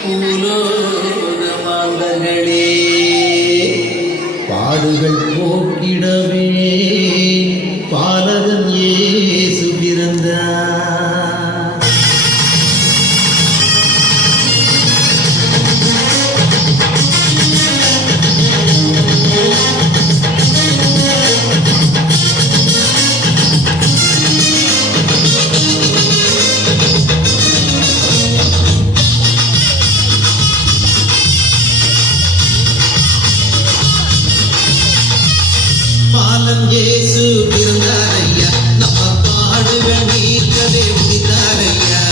பூலோக மாந்தர்களே பாடுகள் போக்கிடவே பாலகன் இயேசு பிறந்தார். பாலன் இயேசு பிறந்தாரையா, நம்ம பாடுகள் நீக்கவே முடிந்தாரையா.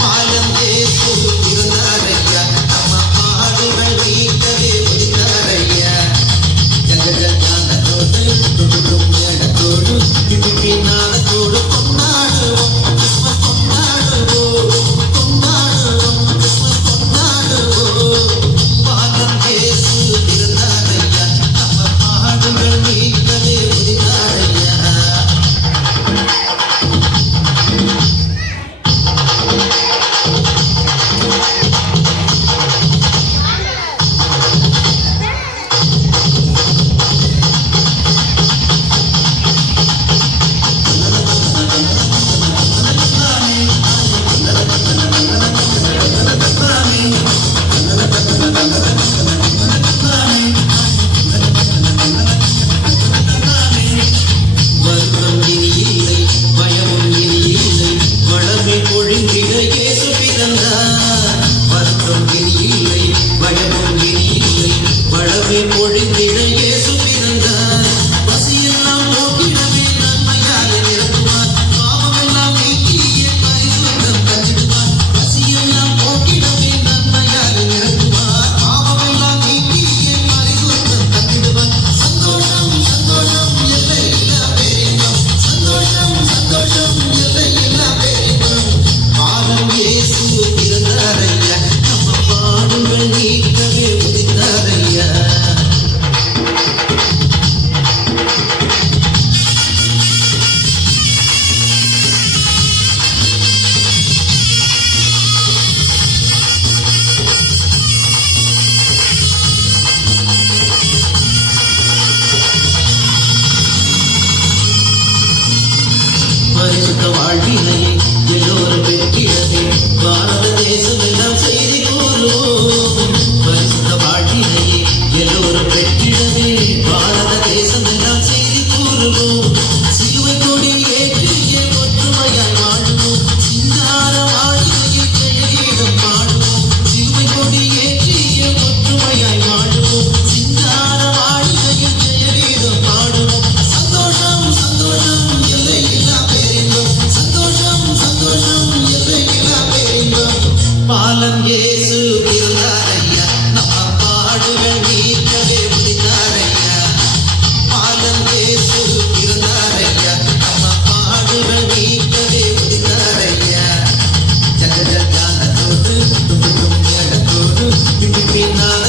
பாலன் இயேசு பிறந்தாரையா, நம்ம பாடுகள் நீக்கவே முடிந்தாரையா. ஜகஜல் ஞானத்தோடு துடுக்கும் மேடத்தோடு பிடிப்பி நாளத்தோடு கொண்டாடுவோம், கிறிஸ்மஸ் கொண்டாடுவோம், கொண்டாடுவோம், கிறிஸ்மஸ் கொண்டாடுவோம். பாலன் இயேசு பிறந்தாரையா, நம்ம பாடுகள் நீக்கவே முடிந்தாரையா. வருத்தம் இனி இல்லை, பயமும் இனி இல்லை, வளமை பொழிந்திட இயேசு பிறந்தார். வருத்தம் இனி இல்லை, பயமும் இனி இல்லை, வளமை பொழிந்திட இயேசு பிறந்தார். பசியெல்லாம் போக்கிடவே நன்மையாலே நிரப்புவார், பாவமெல்லாம் நீக்கியே பரிசுத்தம் தந்திடுவார். பசியெல்லாம் போக்கிடவே நன்மையாலே நிரப்புவார், பாவமெல்லாம் நீக்கியே பரிசுத்தம் தந்திடுவார். சந்தோஷம் சந்தோஷம் எல்லையில்லா பேரின்பம், சந்தோஷம் சந்தோஷம் எல்லையில்லா பேரின்பம். பாலன் இயேசு பிறந்தாரையா, நம்ம பாடுகள் நீக்கவே முடிந்தாரையா. பரிசுத்த வாழ்வினையை எல்லோரும் பெற்றிடவே பாரத தேசம் எல்லாம் செய்தி கூறுவோம். பரிசுத்த வாழ்வினையை எல்லோரும் பெற்றிடவே பாரத தேசம் எல்லாம் செய்தி கூறுவோம். சிலுவை கொடி ஏற்றிய ஒற்றுமையாய் வாழுவோம், சிங்கார வாழ்க்கையில் ஜெயகீதம் பாடுவோம். சிலுவை கொடி ஏற்றிய ஒற்றுமையாய் வாழுவோம், சிங்கார வாழ்க்கையில் ஜெயகீதம் பாடுவோம். சந்தோஷம் சந்தோஷம் எல்லையில்லா பேரின்பம், சந்தோஷம் சந்தோஷம் எல்லையில்லா பேரின்பம். பாலன் இயேசு பிறந்தாரையா, நம்ம பாடுகள் நீக்கவே முடிந்தாரையா. பாலன் இயேசு பிறந்தாரையா, நம்ம பாடுகள் நீக்கவே முடிந்தாரையா. ஜகஜல் ஞானத்தோடு துடுக்கும் மேடத்தோடு பிடிப்பி நாள